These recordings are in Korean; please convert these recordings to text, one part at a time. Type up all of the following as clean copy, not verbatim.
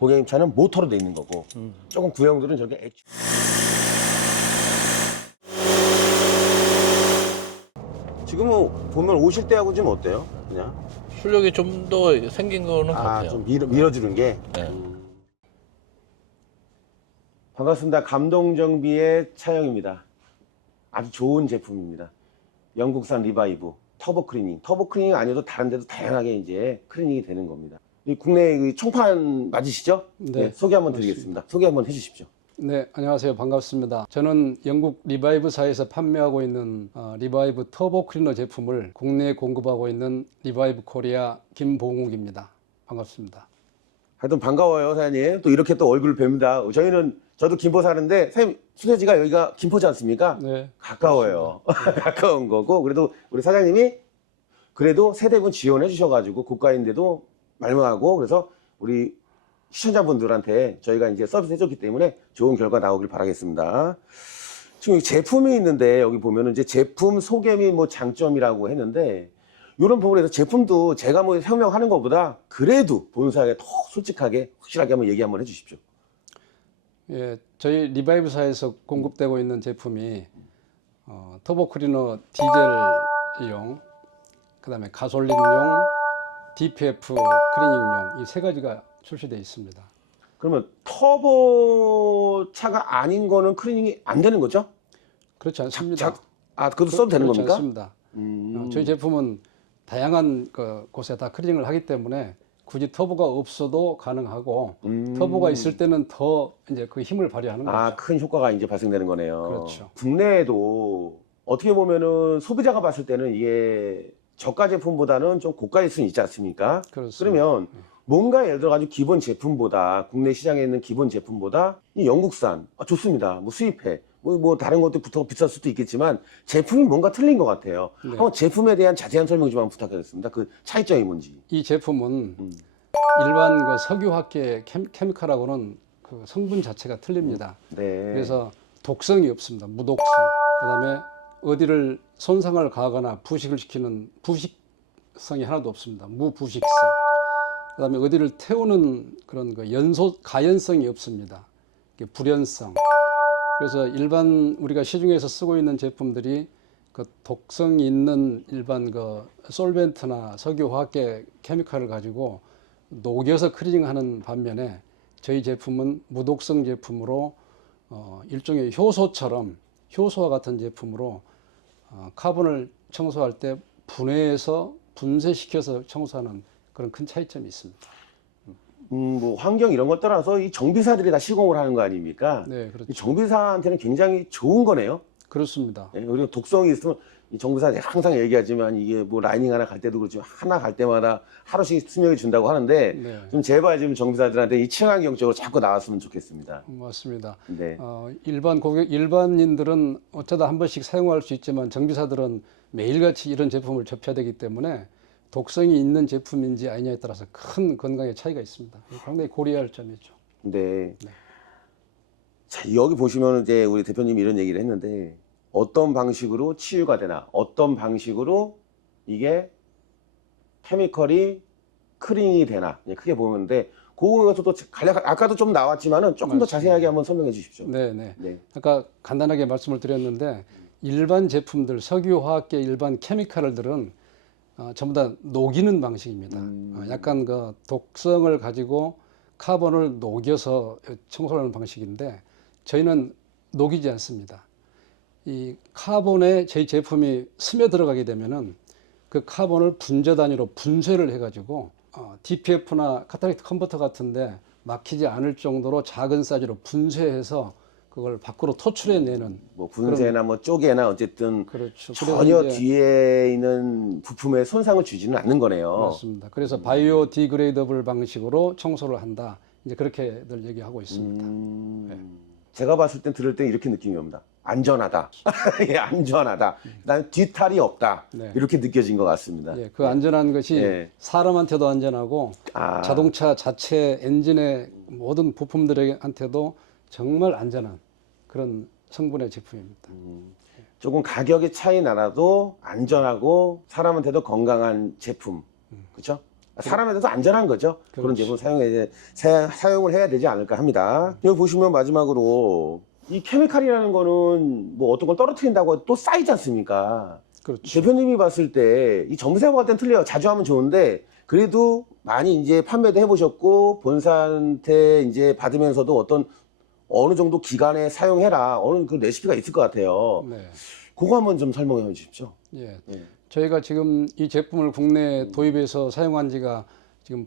고객님 차는 모터로 돼 있는 거고 조금 구형들은 저렇게 지금은 보면 오실 때하고 좀 어때요? 그냥 출력이 좀 더 생긴 거는 같아요. 좀 밀어주는 게. 네. 반갑습니다. 감동정비의 차영입니다. 아주 좋은 제품입니다. 영국산 리바이브 터보 클리닝. 터보 클리닝 아니어도 다른 데도 다양하게 이제 클리닝이 되는 겁니다. 이 국내 총판 맞으시죠? 네, 소개 한번 맞습니다. 드리겠습니다. 소개 한번 해주십시오. 네, 안녕하세요. 반갑습니다. 저는 영국 리바이브사에서 판매하고 있는 리바이브 터보 클리너 제품을 국내에 공급하고 있는 리바이브 코리아 김봉욱입니다. 반갑습니다. 하여튼 반가워요, 사장님. 또 이렇게 또 얼굴 뵙니다. 저도 김포 사는데, 사장님, 수제지가 여기가 김포지 않습니까? 네, 가까워요. 가까운 거고, 그래도 우리 사장님이 그래도 세대분 지원해 주셔가지고, 고가인데도 말망하고, 그래서 우리 시청자분들한테 저희가 이제 서비스 해줬기 때문에 좋은 결과 나오길 바라겠습니다. 지금 이 제품이 있는데, 여기 보면은 이제 제품 소개 및 뭐 장점이라고 했는데, 이런 부분에서 제품도 제가 뭐 설명하는 것보다 그래도 본사에 더 솔직하게, 확실하게 한번 얘기 한번 해주십시오. 예, 저희 리바이브사에서 공급되고 있는 제품이 터보 클리너 디젤용, 그다음에 가솔린용, DPF 클리닝용 이 세 가지가 출시되어 있습니다. 그러면 터보 차가 아닌 거는 클리닝이 안 되는 거죠? 그렇지 않습니다. 그것도 써도 되는 그렇지 겁니까? 않습니다. 저희 제품은 다양한 곳에 다 클리닝을 하기 때문에 굳이 터보가 없어도 가능하고 터보가 있을 때는 더 이제 그 힘을 발휘하는 거죠. 큰 효과가 이제 발생되는 거네요. 그렇죠. 국내에도 어떻게 보면은 소비자가 봤을 때는 이게 저가 제품보다는 좀 고가일 수는 있지 않습니까? 그렇습니다. 그러면 뭔가 예를 들어 가지고 기본 제품보다 국내 시장에 있는 기본 제품보다 이 영국산 좋습니다. 뭐 수입해. 뭐 다른 것도 부터 비쌀 수도 있겠지만 제품이 뭔가 틀린 것 같아요. 네. 한번 제품에 대한 자세한 설명 좀 한번 부탁드리겠습니다. 그 차이점이 뭔지. 이 제품은 일반 그 석유화학계 케미칼하고는 그 성분 자체가 틀립니다. 네. 그래서 독성이 없습니다. 무독성. 그다음에 어디를 손상을 가하거나 부식을 시키는 부식성이 하나도 없습니다. 무부식성. 그다음에 어디를 태우는 그런 그 가연성이 없습니다. 불연성. 그래서 일반 우리가 시중에서 쓰고 있는 제품들이 그 독성이 있는 일반 그 솔벤트나 석유화학계 케미칼을 가지고 녹여서 클리닝하는 반면에 저희 제품은 무독성 제품으로 일종의 효소와 같은 제품으로 카본을 청소할 때 분쇄시켜서 청소하는 그런 큰 차이점이 있습니다. 뭐 환경 이런 것 따라서 이 정비사들이 다 시공을 하는 거 아닙니까? 네, 그렇죠. 이 정비사한테는 굉장히 좋은 거네요. 그렇습니다. 예, 우리가 독성이 있으면 이 정비사 항상 얘기하지만 이게 뭐 라이닝 하나 갈 때도 그렇지만 하나 갈 때마다 하루씩 수명이 준다고 하는데 네. 좀 제발 좀 정비사들한테 이 친환경적으로 자꾸 나왔으면 좋겠습니다. 맞습니다. 네. 일반인들은 어쩌다 한 번씩 사용할 수 있지만 정비사들은 매일같이 이런 제품을 접해야 되기 때문에 독성이 있는 제품인지 아니냐에 따라서 큰 건강의 차이가 있습니다. 상당히 고려할 점이죠. 네. 자, 여기 보시면 이제 우리 대표님이 이런 얘기를 했는데 어떤 방식으로 치유가 되나, 어떤 방식으로 이게 케미컬이 클리닝이 되나, 크게 보는데 그거에서도 아까도 좀 나왔지만은 조금 더 자세하게 한번 설명해 주십시오. 네. 네. 아까 간단하게 말씀을 드렸는데 일반 제품들, 석유화학계 일반 케미칼들은 전부 다 녹이는 방식입니다. 약간 그 독성을 가지고 카본을 녹여서 청소하는 방식인데 저희는 녹이지 않습니다. 이 카본에 저희 제품이 스며 들어가게 되면은 그 카본을 분자 단위로 분쇄를 해가지고 DPF나 카탈리틱 컨버터 같은데 막히지 않을 정도로 작은 사이즈로 분쇄해서 그걸 밖으로 토출해내는 뭐 분쇄나 뭐 쪼개나 어쨌든 그렇죠. 전혀 뒤에 있는 부품에 손상을 주지는 않는 거네요. 맞습니다. 그래서 바이오 디그레이더블 방식으로 청소를 한다. 이제 그렇게들 얘기하고 있습니다. 네. 제가 봤을 땐 들을 때 이렇게 느낌이 옵니다. 안전하다. 예, 안전하다. 그다음에 뒤탈이 없다. 네. 이렇게 느껴진 것 같습니다. 예, 그 안전한 것이 네. 사람한테도 안전하고 자동차 자체 엔진의 모든 부품들한테도 정말 안전한 그런 성분의 제품입니다. 조금 가격의 차이 나라도 안전하고 사람한테도 건강한 제품. 그렇죠? 사람에 대해서 안전한 거죠. 그런 그렇지. 제품 사용을 해야 되지 않을까 합니다. 여기 보시면 마지막으로 이 케미칼이라는 거는 뭐 어떤 걸 떨어뜨린다고 또 쌓이지 않습니까? 그렇죠. 대표님이 봤을 때 이 전문사하고 할 땐 틀려요. 자주 하면 좋은데 그래도 많이 이제 판매도 해보셨고 본사한테 이제 받으면서도 어느 정도 기간에 사용해라. 어느 그 레시피가 있을 것 같아요. 네. 그거 한번 좀 설명해 주십시오. 예. 예. 저희가 지금 이 제품을 국내에 도입해서 사용한 지가 지금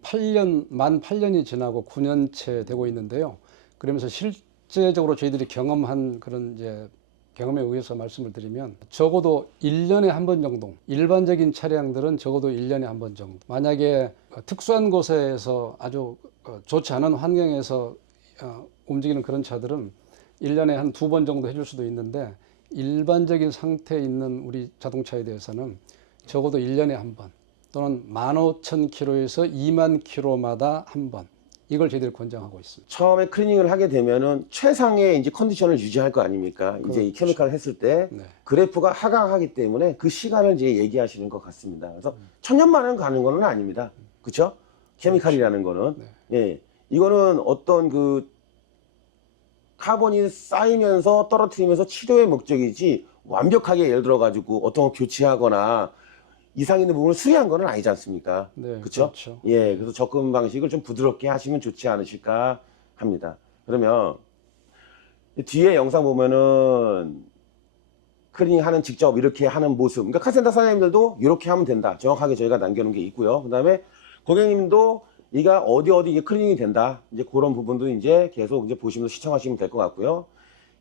만 8년이 지나고 9년째 되고 있는데요. 그러면서 실제적으로 저희들이 경험한 그런 이제 경험에 의해서 말씀을 드리면 적어도 1년에 한 번 정도, 일반적인 차량들은 적어도 1년에 한 번 정도. 만약에 특수한 곳에서 아주 좋지 않은 환경에서 움직이는 그런 차들은 1년에 한 2번 정도 해줄 수도 있는데 일반적인 상태에 있는 우리 자동차에 대해서는 적어도 1년에 한 번 또는 15,000km에서 20,000km마다 한 번 이걸 저희들이 권장하고 있습니다. 처음에 클리닝을 하게 되면은 최상의 이제 컨디션을 유지할 거 아닙니까? 이제 이 그렇죠. 케미칼을 했을 때 네. 그래프가 하강하기 때문에 그 시간을 이제 얘기하시는 것 같습니다. 그래서 천년 만에 가는 거는 아닙니다. 그렇죠? 케미칼이라는 거는 예, 이거는 어떤 그 카본이 쌓이면서 떨어뜨리면서 치료의 목적이지 완벽하게 예를 들어 가지고 어떤 거 교체하거나 이상 있는 부분을 수리한 거는 아니지 않습니까? 네, 그렇죠? 그렇죠. 예, 그래서 접근 방식을 좀 부드럽게 하시면 좋지 않으실까 합니다. 그러면 뒤에 영상 보면은 클리닝 하는 직접 이렇게 하는 모습, 그러니까 카센터 사장님들도 이렇게 하면 된다. 정확하게 저희가 남겨놓은 게 있고요. 그 다음에 고객님도 이가 어디 이게 클리닝이 된다. 이제 그런 부분도 이제 계속 이제 보시면서 시청하시면 될 것 같고요.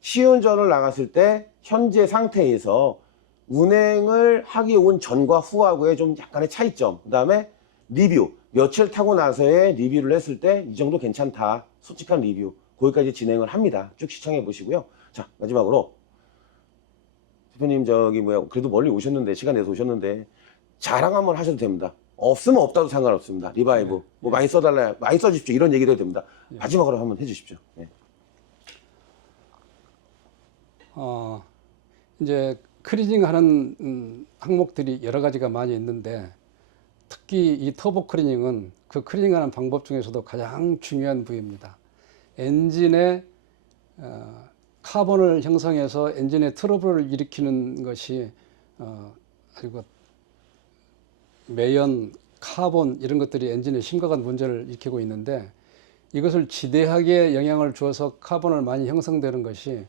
시운전을 나갔을 때 현재 상태에서 운행을 하기 온 전과 후하고의 좀 약간의 차이점. 그 다음에 리뷰. 며칠 타고 나서의 리뷰를 했을 때 이 정도 괜찮다. 솔직한 리뷰. 거기까지 진행을 합니다. 쭉 시청해 보시고요. 자, 마지막으로. 대표님, 그래도 멀리 오셨는데, 시간 내서 오셨는데, 자랑 한번 하셔도 됩니다. 없으면 없다도 상관없습니다. 리바이브. 뭐 많이 써달라요. 많이 써주십시오. 이런 얘기도 해도 됩니다. 마지막으로 한번 해주십시오. 네. 이제 클리닝 하는 항목들이 여러 가지가 많이 있는데 특히 이 터보 클리닝은 그 클리닝하는 방법 중에서도 가장 중요한 부위입니다. 엔진에 카본을 형성해서 엔진의 트러블을 일으키는 것이 그리고 매연, 카본 이런 것들이 엔진에 심각한 문제를 일으키고 있는데 이것을 지대하게 영향을 주어서 카본을 많이 형성되는 것이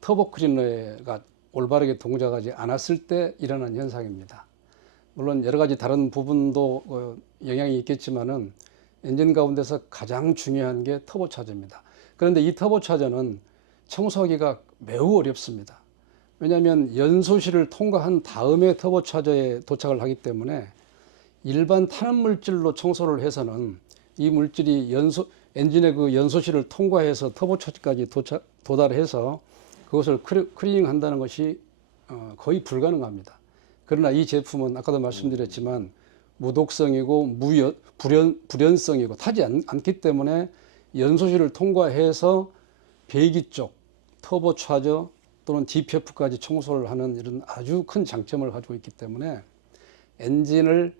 터보 클리너가 올바르게 동작하지 않았을 때 일어난 현상입니다. 물론 여러 가지 다른 부분도 영향이 있겠지만은 엔진 가운데서 가장 중요한 게 터보 차저입니다. 그런데 이 터보 차저는 청소하기가 매우 어렵습니다. 왜냐하면 연소실을 통과한 다음에 터보 차저에 도착을 하기 때문에 일반 탄압 물질로 청소를 해서는 이 물질이 엔진의 그 연소실을 통과해서 터보 차저까지 도달해서 그것을 클리닝 한다는 것이 거의 불가능합니다. 그러나 이 제품은 아까도 말씀드렸지만 무독성이고 불연성이고 타지 않기 때문에 연소실을 통과해서 배기 쪽, 터보 차저 또는 DPF까지 청소를 하는 이런 아주 큰 장점을 가지고 있기 때문에 엔진을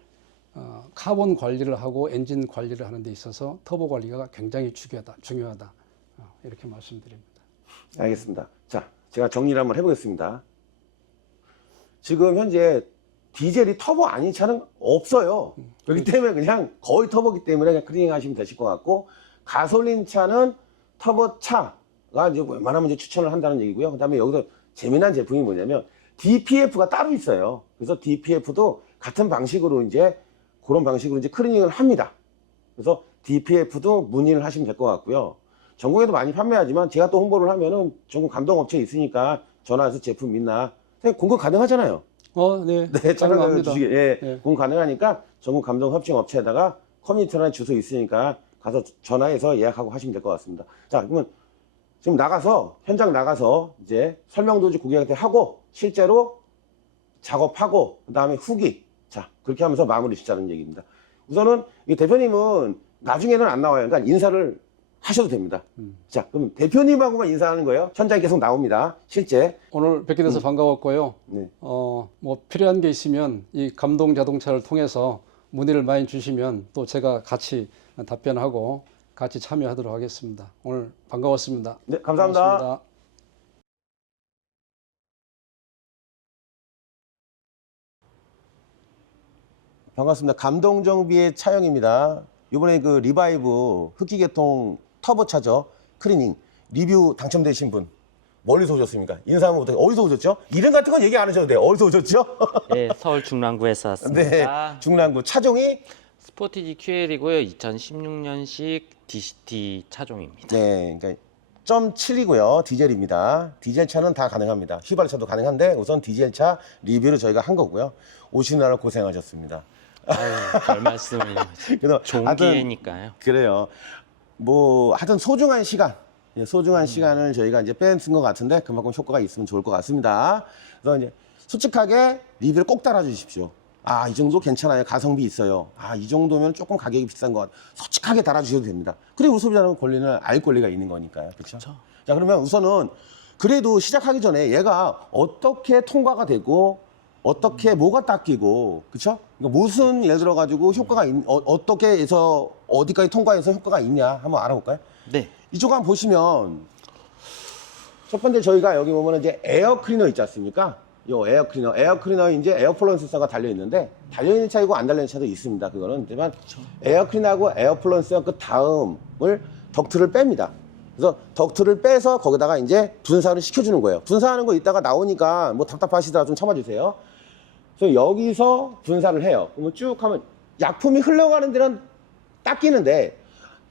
카본 관리를 하고 엔진 관리를 하는 데 있어서 터보 관리가 굉장히 중요하다. 이렇게 말씀드립니다. 알겠습니다. 자, 제가 정리를 한번 해보겠습니다. 지금 현재 디젤이 터보 아닌 차는 없어요. 그렇기 때문에 그냥 거의 터보기 때문에 그냥 클리닝 하시면 되실 것 같고, 가솔린 차는 터보 차가 이제 웬만하면 이제 추천을 한다는 얘기고요. 그 다음에 여기서 재미난 제품이 뭐냐면 DPF가 따로 있어요. 그래서 DPF도 같은 방식으로 이제 그런 방식으로 이제 클리닝을 합니다. 그래서 DPF도 문의를 하시면 될 것 같고요. 전국에도 많이 판매하지만 제가 또 홍보를 하면은 전국 감동업체에 있으니까 전화해서 제품 있나 공급 가능하잖아요. 네. 네, 가능합니다. 예, 네. 공급 가능하니까 전국 감동 협진 업체에다가 커뮤니티나 주소 있으니까 가서 전화해서 예약하고 하시면 될 것 같습니다. 자, 그러면 지금 현장 나가서 이제 설명도 고객한테 하고 실제로 작업하고 그 다음에 후기. 자, 그렇게 하면서 마무리 짓자는 얘기입니다. 우선은 이 대표님은 나중에는 안 나와요. 그러니까 인사를 하셔도 됩니다. 자, 그럼 대표님하고만 인사하는 거예요. 현장에 계속 나옵니다. 실제. 오늘 뵙게 돼서 반가웠고요. 네. 뭐 필요한 게 있으면 이 감동 자동차를 통해서 문의를 많이 주시면 또 제가 같이 답변하고 같이 참여하도록 하겠습니다. 오늘 반가웠습니다. 네, 감사합니다. 고맙습니다. 반갑습니다. 감동정비의 차영입니다. 이번에 그 리바이브 흡기계통 터보차저 클리닝 리뷰 당첨되신 분 멀리서 오셨습니까? 인사 한번 부탁드립니다. 어디서 오셨죠? 이름 같은 건 얘기 안 하셔도 돼요. 어디서 오셨죠? 네, 서울 중랑구에서 왔습니다. 네, 중랑구 차종이 스포티지 QL이고요. 2016년식 DCT 차종입니다. 네, 그러니까 0.7이고요. 디젤입니다. 디젤 차는 다 가능합니다. 휘발차도 가능한데 우선 디젤 차 리뷰를 저희가 한 거고요. 오시느라 고생하셨습니다. 아유, 별 말씀을. 그래서 좋은 하여튼 기회니까요. 그래요. 뭐 하여튼 소중한 시간, 소중한 시간을 저희가 이제 뺀쓴 것 같은데 그만큼 효과가 있으면 좋을 것 같습니다. 그래서 이제 솔직하게 리뷰를 꼭 달아주십시오. 아, 이 정도 괜찮아요. 가성비 있어요. 아, 이 정도면 조금 가격이 비싼 것 같아요. 솔직하게 달아주셔도 됩니다. 그리고 우리 소비자는 권리는 알 권리가 있는 거니까요. 그렇죠? 자, 그러면 우선은 그래도 시작하기 전에 얘가 어떻게 통과가 되고 어떻게 뭐가 닦이고 그렇죠? 그러니까 무슨 예를 들어 가지고 효과가 어떻게 해서 어디까지 통과해서 효과가 있냐 한번 알아볼까요? 네. 이쪽 한번 보시면 첫 번째 저희가 여기 보면 이제 에어 클리너 있지 않습니까? 요 에어 클리너 이제 에어플런 센서가 달려 있는데 달려 있는 차이고 안 달려 있는 차도 있습니다. 그거는 하지만 에어 클리너하고 에어플런 센서 그 다음을 덕트를 뺍니다. 그래서 덕트를 빼서 거기다가 이제 분사를 시켜주는 거예요. 분사하는 거 이따가 나오니까 뭐 답답하시더라 좀 참아주세요. 그래서 여기서 분사를 해요. 그러면 쭉 하면 약품이 흘러가는 데는 닦이는데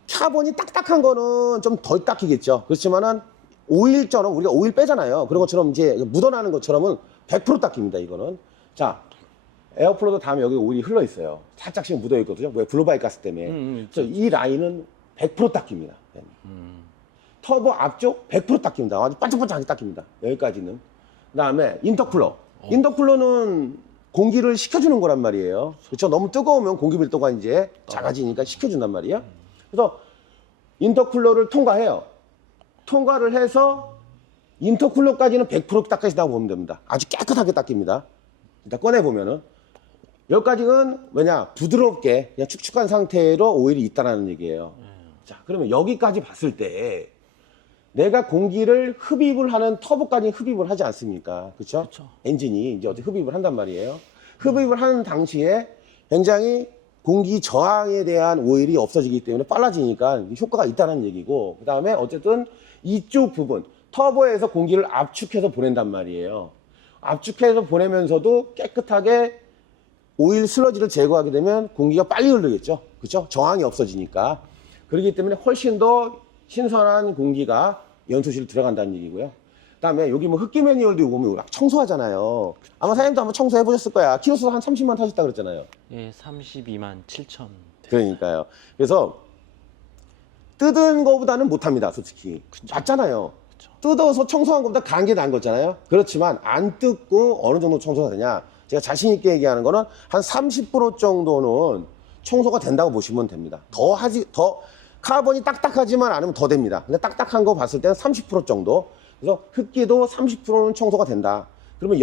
카본이 딱딱한 거는 좀 덜 닦이겠죠. 그렇지만은 오일처럼 우리가 오일 빼잖아요. 그런 것처럼 이제 묻어나는 것처럼은 100% 닦입니다. 이거는. 자, 에어플로도 다음에 여기 오일이 흘러 있어요. 살짝씩 묻어 있거든요. 왜 블루바이 가스 때문에. 그래서 이 라인은 100% 닦입니다. 터보 앞쪽 100% 닦입니다. 아주 반짝반짝하게 닦입니다. 여기까지는. 그다음에 인터쿨러. 인터쿨러는 공기를 식혀주는 거란 말이에요. 그렇죠? 너무 뜨거우면 공기 밀도가 이제 작아지니까 식혀준단 말이에요. 그래서 인터쿨러를 통과해요. 통과를 해서 인터쿨러까지는 100% 닦아진다고 보면 됩니다. 아주 깨끗하게 닦입니다. 일단 꺼내보면은. 여기까지는 뭐냐, 부드럽게 그냥 축축한 상태로 오일이 있다는 얘기예요. 자, 그러면 여기까지 봤을 때 내가 공기를 흡입을 하는 터보까지 흡입을 하지 않습니까? 그렇죠? 엔진이 이제 어떻게 흡입을 한단 말이에요. 흡입을 하는 당시에 굉장히 공기 저항에 대한 오일이 없어지기 때문에 빨라지니까 효과가 있다는 얘기고, 그 다음에 어쨌든 이쪽 부분 터보에서 공기를 압축해서 보낸단 말이에요. 압축해서 보내면서도 깨끗하게 오일 슬러지를 제거하게 되면 공기가 빨리 흐르겠죠. 그렇죠? 저항이 없어지니까. 그렇기 때문에 훨씬 더 신선한 공기가 연소실 들어간다는 얘기고요. 그다음에 여기 뭐 흡기 매뉴얼도 보면 청소하잖아요. 아마 사장님도 한번 청소해 보셨을 거야. 키로수 한 30만 타셨다 그랬잖아요. 예, 32만 7천. 그러니까요. 그래서 뜯은 거보다는 못합니다, 솔직히. 맞잖아요. 뜯어서 청소한 것보다 간 게 나은 거잖아요. 그렇지만 안 뜯고 어느 정도 청소가 되냐? 제가 자신 있게 얘기하는 거는 한 30% 정도는 청소가 된다고 보시면 됩니다. 더 카본이 딱딱하지만 않으면 더 됩니다. 근데 딱딱한 거 봤을 때는 30% 정도. 그래서 흡기도 30%는 청소가 된다. 그러면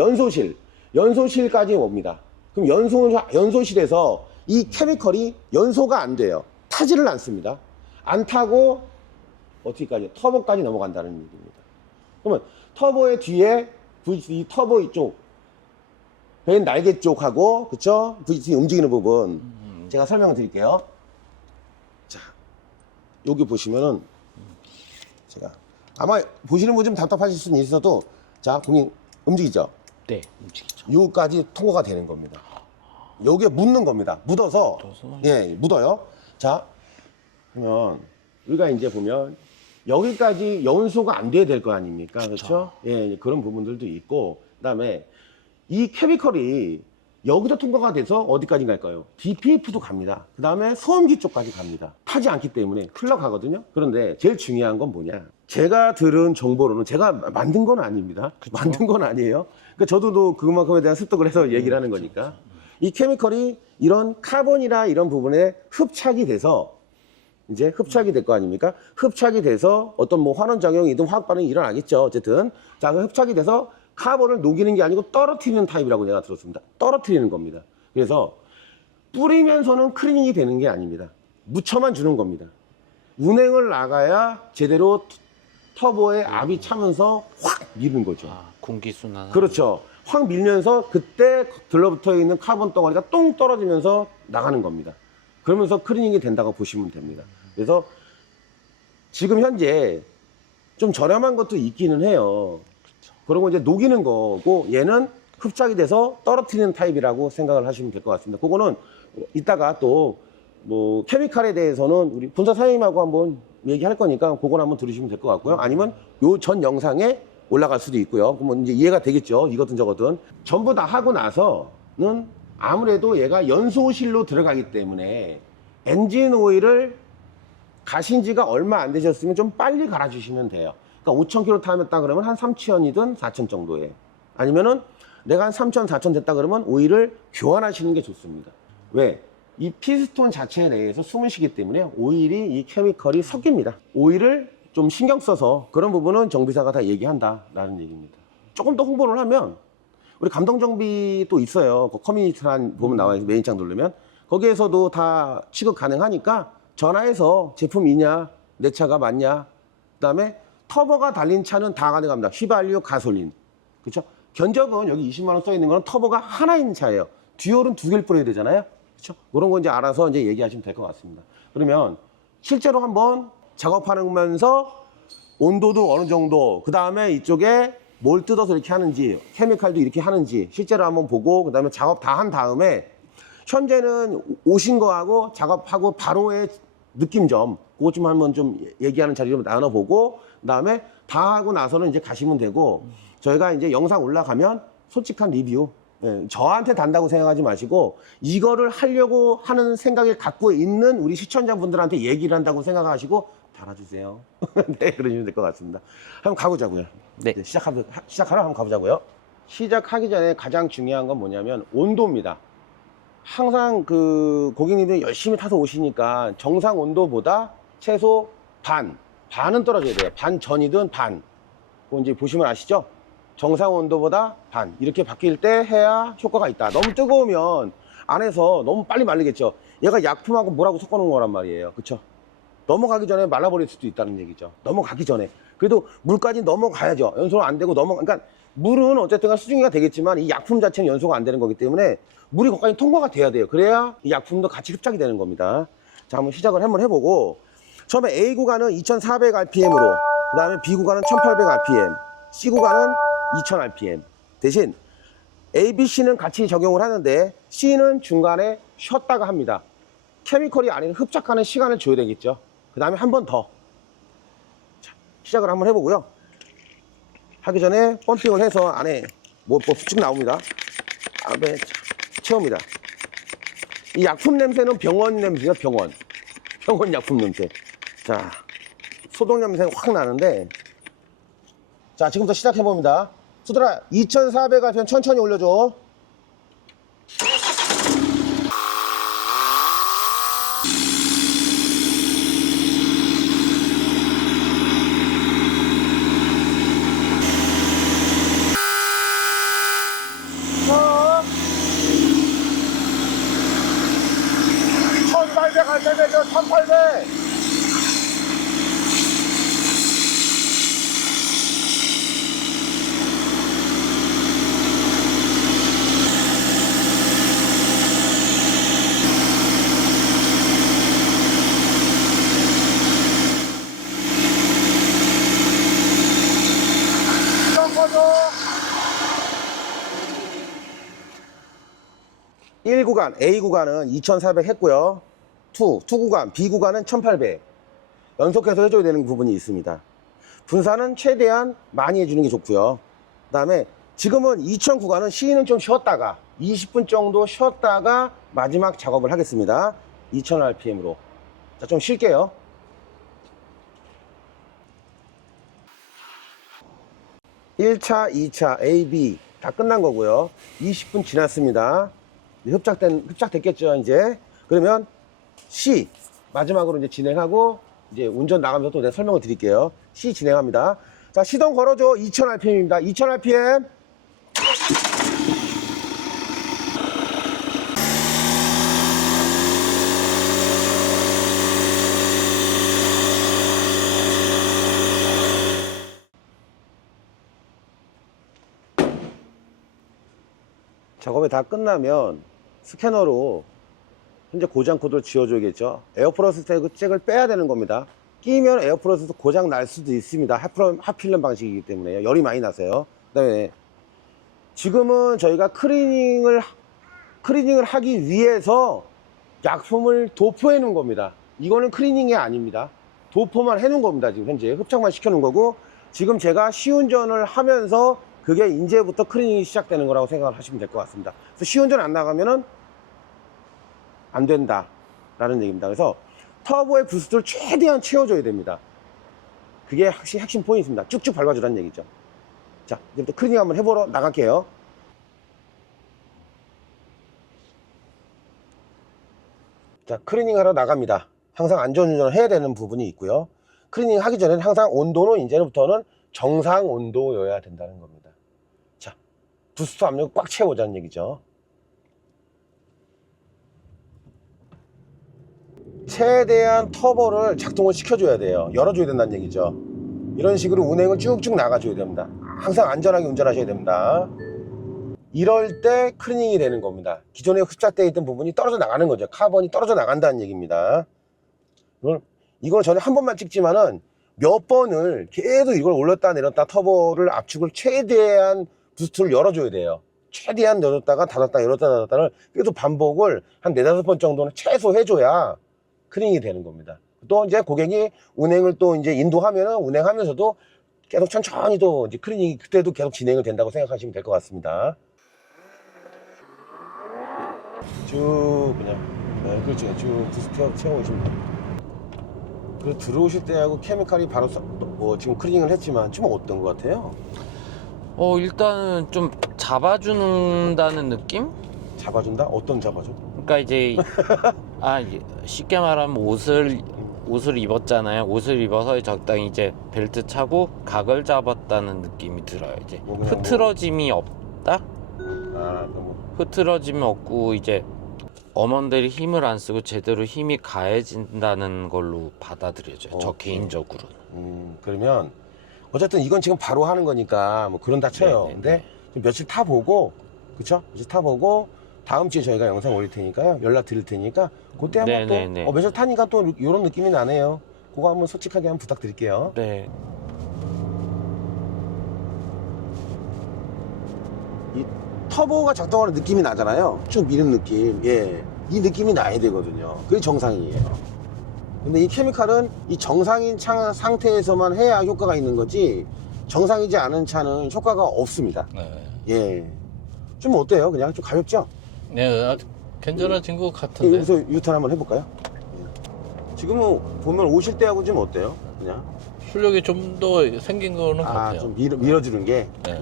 연소실까지 옵니다. 그럼 연소실에서 이 케미컬이 연소가 안 돼요. 타지를 않습니다. 안 타고 어떻게까지 터보까지 넘어간다는 얘기입니다. 그러면 터보의 뒤에 VC 터보 이쪽 벤 날개 쪽하고 그쵸? VC 움직이는 부분 제가 설명을 드릴게요. 자, 여기 보시면은 제가 아마 보시는 분 좀 답답하실 수는 있어도 자, 공이 움직이죠? 네, 움직이죠. 여기까지 통과가 되는 겁니다. 여기에 묻는 겁니다. 묻어서 예, 묻어요. 자, 그러면 우리가 이제 보면 여기까지 연소가 안 돼야 될 거 아닙니까? 그렇죠? 예, 그런 부분들도 있고, 그다음에 이 케미컬이 여기서 통과가 돼서 어디까지 갈까요? DPF도 갑니다. 그다음에 소음기 쪽까지 갑니다. 타지 않기 때문에 흘러가거든요. 그런데 제일 중요한 건 뭐냐? 제가 들은 정보로는 제가 만든 건 아닙니다. 그쵸? 만든 건 아니에요. 그러니까 저도 그만큼에 대한 습득을 해서 얘기를 하는 거니까. 이 케미컬이 이런 카본이나 이런 부분에 흡착이 돼서 이제 흡착이 될 거 아닙니까? 흡착이 돼서 어떤 뭐 환원작용이든 화학 반응이 일어나겠죠. 어쨌든. 자, 그 흡착이 돼서 카본을 녹이는 게 아니고 떨어뜨리는 타입이라고 내가 들었습니다. 떨어뜨리는 겁니다. 그래서 뿌리면서는 클리닝이 되는 게 아닙니다. 묻혀만 주는 겁니다. 운행을 나가야 제대로 터보에 압이 차면서 확 미는 거죠. 아, 공기순환. 그렇죠. 확 밀면서 그때 들러붙어 있는 카본 덩어리가 똥 떨어지면서 나가는 겁니다. 그러면서 클리닝이 된다고 보시면 됩니다. 그래서 지금 현재 좀 저렴한 것도 있기는 해요. 그리고 이제 녹이는 거고 얘는 흡착이 돼서 떨어뜨리는 타입이라고 생각을 하시면 될 것 같습니다. 그거는 이따가 또 뭐 케미칼에 대해서는 우리 분사 사장님하고 한번 얘기할 거니까 그건 한번 들으시면 될 것 같고요. 아니면 요 전 영상에 올라갈 수도 있고요. 그러면 이제 이해가 되겠죠. 이거든 저거든. 전부 다 하고 나서는 아무래도 얘가 연소실로 들어가기 때문에 엔진 오일을 가신 지가 얼마 안 되셨으면 좀 빨리 갈아주시면 돼요. 그러니까 5,000km 타면 그러면 한 3,000이든 4,000 정도에. 아니면은 내가 한 3,000, 4,000 됐다 그러면 오일을 교환하시는 게 좋습니다. 왜? 이 피스톤 자체에 대해서 숨을 쉬기 때문에 오일이 이 케미컬이 섞입니다. 오일을 좀 신경 써서 그런 부분은 정비사가 다 얘기한다라는 얘기입니다. 조금 더 홍보를 하면 우리 감동정비 또 있어요. 그 커뮤니티란 보면 나와요. 메인창 누르면. 거기에서도 다 취급 가능하니까 전화해서 제품이냐, 내 차가 맞냐, 그 다음에 터보가 달린 차는 다 가능합니다. 휘발유, 가솔린. 그렇죠? 견적은 여기 20만 원 써 있는 거는 터보가 하나 있는 차예요. 듀얼은 2개를 뿌려야 되잖아요. 그렇죠? 그런 거 이제 알아서 이제 얘기하시면 될 것 같습니다. 그러면 실제로 한번 작업하면서 온도도 어느 정도, 그 다음에 이쪽에 뭘 뜯어서 이렇게 하는지, 케미칼도 이렇게 하는지 실제로 한번 보고, 그 다음에 작업 다 한 다음에 현재는 오신 거하고 작업하고 바로의 느낌점, 그것 좀 한번 좀 얘기하는 자리 좀 나눠보고, 그 다음에 다 하고 나서는 이제 가시면 되고, 저희가 이제 영상 올라가면 솔직한 리뷰, 예, 저한테 단다고 생각하지 마시고 이거를 하려고 하는 생각을 갖고 있는 우리 시청자분들한테 얘기를 한다고 생각하시고 달아주세요. 네, 그러시면 될 것 같습니다. 한번 가보자고요. 네. 시작하러 한번 가보자고요. 시작하기 전에 가장 중요한 건 뭐냐면 온도입니다. 항상 그 고객님들이 열심히 타서 오시니까 정상 온도보다 최소 반은 떨어져야 돼요. 반 전이든 반. 그거 이제 보시면 아시죠? 정상 온도보다 반 이렇게 바뀔 때 해야 효과가 있다. 너무 뜨거우면 안에서 너무 빨리 말리겠죠. 얘가 약품하고 뭐라고 섞어놓은 거란 말이에요. 그쵸? 넘어가기 전에 말라버릴 수도 있다는 얘기죠. 넘어가기 전에. 그래도 물까지 넘어가야죠. 연소가 안 되고 그러니까 물은 어쨌든 수증기가 되겠지만 이 약품 자체는 연소가 안 되는 거기 때문에 물이 거기까지 통과가 돼야 돼요. 그래야 이 약품도 같이 흡착이 되는 겁니다. 자, 한번 시작을 한번 해보고, 처음에 A 구간은 2400rpm으로, 그 다음에 B 구간은 1800rpm, C 구간은 2000rpm. 대신 A, B, C는 같이 적용을 하는데 C는 중간에 쉬었다가 합니다. 케미컬이 안에는 흡착하는 시간을 줘야 되겠죠. 그 다음에 한 번 더. 자, 시작을 한번 해보고요. 하기 전에 펌핑을 해서 안에 뭐 쭉 나옵니다. 앞에 채웁니다. 이 약품 냄새는 병원 냄새죠. 병원 약품 냄새. 자, 소독 냄새가 확 나는데, 자, 지금부터 시작해봅니다. 수들아, 2400rpm 천천히 올려줘. 자, 1800rpm이죠. 1800. 꺼줘. 1구간 A 구간은 2400 했고요. 2 구간 B 구간은 1800. 연속해서 해줘야 되는 부분이 있습니다. 분사는 최대한 많이 해주는 게 좋고요. 그 다음에 지금은 2000 구간은 C는 좀 쉬었다가 20분 정도 쉬었다가 마지막 작업을 하겠습니다. 2000rpm으로. 자, 좀 쉴게요. (1차) (2차) A, B 다 끝난 거고요. 20분 지났습니다. 흡착됐겠죠, 이제. 그러면 C 마지막으로 이제 진행하고, 이제 운전 나가면서 또 내가 설명을 드릴게요. C 진행합니다. 자, 시동 걸어줘. 2000rpm입니다. 2000rpm. 작업이 다 끝나면 스캐너로 현재 고장 코드를 지워줘야겠죠. 에어프로스 잭을 빼야 되는 겁니다. 끼면 에어프로스도 고장 날 수도 있습니다. 핫필름 방식이기 때문에요. 열이 많이 나서요. 그다음에 지금은 저희가 크리닝을 하기 위해서 약품을 도포해 놓은 겁니다. 이거는 크리닝이 아닙니다. 도포만 해 놓은 겁니다. 지금 현재 흡착만 시켜 놓은 거고, 지금 제가 시운전을 하면서 그게 이제부터 크리닝이 시작되는 거라고 생각을 하시면 될 것 같습니다. 그래서 시운전 안 나가면은 안 된다 라는 얘기입니다. 그래서 터보의 부스트를 최대한 채워줘야 됩니다. 그게 핵심 포인트입니다. 쭉쭉 밟아주라는 얘기죠. 자, 이제부터 크리닝 한번 해보러 나갈게요. 자, 크리닝 하러 나갑니다. 항상 안전운전을 해야 되는 부분이 있고요. 크리닝 하기 전에는 항상 온도는 이제부터는 정상 온도여야 된다는 겁니다. 자, 부스트 압력을 꽉 채워보자는 얘기죠. 최대한 터보를 작동을 시켜줘야 돼요. 열어줘야 된다는 얘기죠. 이런 식으로 운행을 쭉쭉 나가줘야 됩니다. 항상 안전하게 운전하셔야 됩니다. 이럴 때 크리닝이 되는 겁니다. 기존에 흡착되어 있던 부분이 떨어져 나가는 거죠. 카본이 떨어져 나간다는 얘기입니다. 이걸 전에 한 번만 찍지만은 몇 번을 계속 이걸 올렸다 내렸다 터보를 압축을 최대한 부스트를 열어줘야 돼요. 최대한 열었다가 닫았다 열었다 닫았다를 계속 반복을 한 4-5번 정도는 최소 해줘야 크리닝이 되는 겁니다. 또 이제 고객이 운행을 또 이제 인도하면은 운행하면서도 계속 천천히 또 이제 크리닝이 그때도 계속 진행을 된다고 생각하시면 될 것 같습니다. 쭉 그냥 네, 그렇죠. 쭉 부스트 채워오시면 됩니다. 그리고 들어오실 때하고 케미칼이 바로 뭐 지금 크리닝을 했지만 좀 어떤 것 같아요? 일단은 좀 잡아준다는 느낌? 잡아준다? 어떤 잡아줘? 그러니까 이제 이게 쉽게 말하면 옷을 입었잖아요. 옷을 입어서 적당히 이제 벨트 차고 각을 잡았다는 느낌이 들어요. 이제 뭐 그냥 흐트러짐이 없다? 흐트러짐이 없고 이제 어먼들이 힘을 안 쓰고 제대로 힘이 가해진다는 걸로 받아들여져요. 저 개인적으로. 그러면 어쨌든 이건 지금 바로 하는 거니까 뭐 그런다 쳐요. 네네네. 근데 좀 며칠 타보고, 그쵸? 며칠 타보고 다음 주에 저희가 영상 올릴 테니까요. 연락 드릴 테니까 그때 한번 네네네. 또 며칠 타니까 또 이런 느낌이 나네요. 그거 한번 솔직하게 한번 부탁드릴게요. 네. 이 터보가 작동하는 느낌이 나잖아요. 쭉 미는 느낌. 예. 이 느낌이 나야 되거든요. 그게 정상이에요. 근데 이 케미칼은 이 정상인 상태에서만 해야 효과가 있는 거지, 정상이지 않은 차는 효과가 없습니다. 네. 예. 좀 어때요? 그냥 좀 가볍죠? 네, 아주 괜찮아진 것 예, 같은데. 여기서 유턴 한번 해볼까요? 예. 지금은 보면 오실 때하고 좀 어때요? 그냥 출력이 좀 더 생긴 거는 같아요. 좀 밀어주는 게. 네.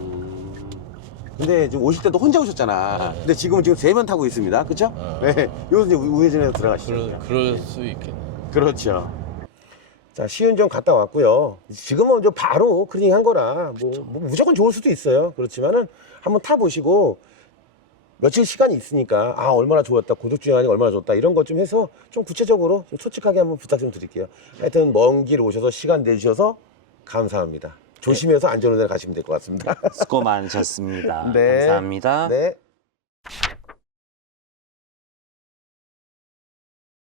근데 지금 오실 때도 혼자 오셨잖아. 네. 근데 지금은 지금 3명 타고 있습니다. 그쵸? 네. 여기서 이제 우회전해서 들어가시죠. 그럴 수 있겠네. 그렇죠. 자, 시운전 갔다 왔고요. 지금은 좀 바로 크리닝 한 거라 뭐 무조건 좋을 수도 있어요. 그렇지만은 한번 타보시고 며칠 시간이 있으니까 얼마나 좋았다, 고속주행하니 얼마나 좋다 이런 것 좀 해서 좀 구체적으로 좀 솔직하게 한번 부탁 좀 드릴게요. 하여튼 먼 길 오셔서 시간 내주셔서 감사합니다. 조심해서 안전운전 가시면 될 것 같습니다. 수고 많으셨습니다. 네. 감사합니다. 네.